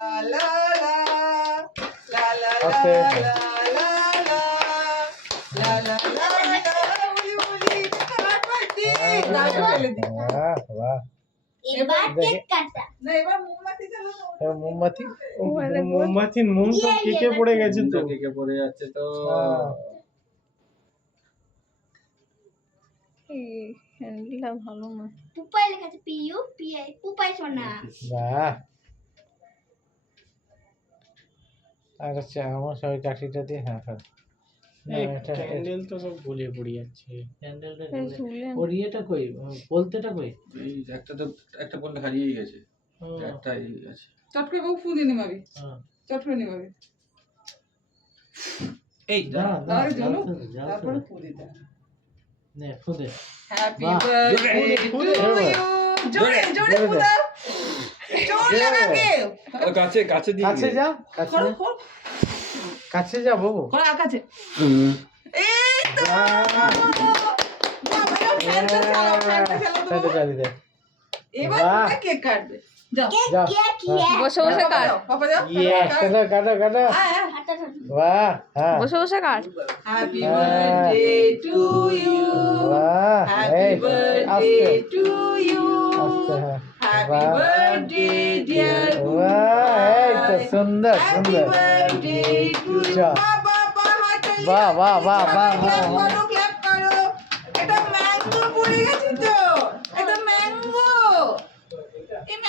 লা লা লা লা আস্তে। লা লা লা লা লা লা লা উলি উলি কাটে দাঁড়া ফেলে দি বাহ বাহ। এবার দেখে। কেক কাটা। না এবার মোমবাতি জ্বালানো এবার মোমবাতি ও, ওরে বাবা। মোমবাতির মোম তো ইয়ে, কেকে পড়ে গেছে তো। কেকে পড়ে যাচ্ছে তো। হ্যাঁ। এই হ্যান্ডেলটা ভালো না। পুপাই লেখা আছে পিইউ পিআই পুপাই সোনা। বাহ। আর আচ্ছা আমার সবাই কাঠিটা দিয়ে হ্যাঁ হ্যাঁ। না, এটা- ক্যান্ডেল তো সব গলিয়ে পড়ে যাচ্ছে। ক্যান্ডেলটা এই ঝুলে ওর ইয়েটা কই, বলতেটা কই? এই একটা বললে হারিয়েই গেছে, ও, একটা এই আছে। চট করে বাবু ফু দিয়ে নিমাবি হ্যাঁ। চট করে নিমাবি এই দাঁড়া, দাঁড়া, তাহলে জ্বলো জ্বালতে দে, জ্বালতে তারপরে দে। ফু দিতে নে, ফুদে। হ্যাপি বাহ। বার্থডে টু ইউ জোরে জোরে ফু দাও জোর লাগাকে ও কাছে কাছে দিয়ে কাছে যা কাছে করো যা, করো কাছে যা বাবু। করো আকাছে এই তো বাহ। বাবা ফ্যানটা চালাও ফ্যানটা চালাও ফ্যানটা তো চালিয়ে দে। এবার বাহ। তোমরা কেক কাটবে যাও কেক যাও। কেক হ্যাঁ। বসে বসে পাপা কাট। যাও পাপা যাও ইয়ে কাটা কাটা কাটা। হ্যাঁ হ্যাঁ হাঁটা হাঁটা। বাহ হ্যাঁ। বসে বসে কাট। হ্যাপি হ্যাঁ। বার্থডে টু ইউ বাহ হ্যাপি এই বার্থডে আস্তে টু ইউ আস্তে হ্যাঁ। হ্যাপি বাহ বার্থডে ডিয়ার বাহ এই তো সুন্দর হ্যাপি সুন্দর। বার্থডে টু ইউ যা। বাবা হাততালি বাহ বাহ বাহ বাহ ক্ল্যাপ বাহ। করো ক্ল্যাপ করো এটা ম্যাঙ্গো পড়ে গেছে তো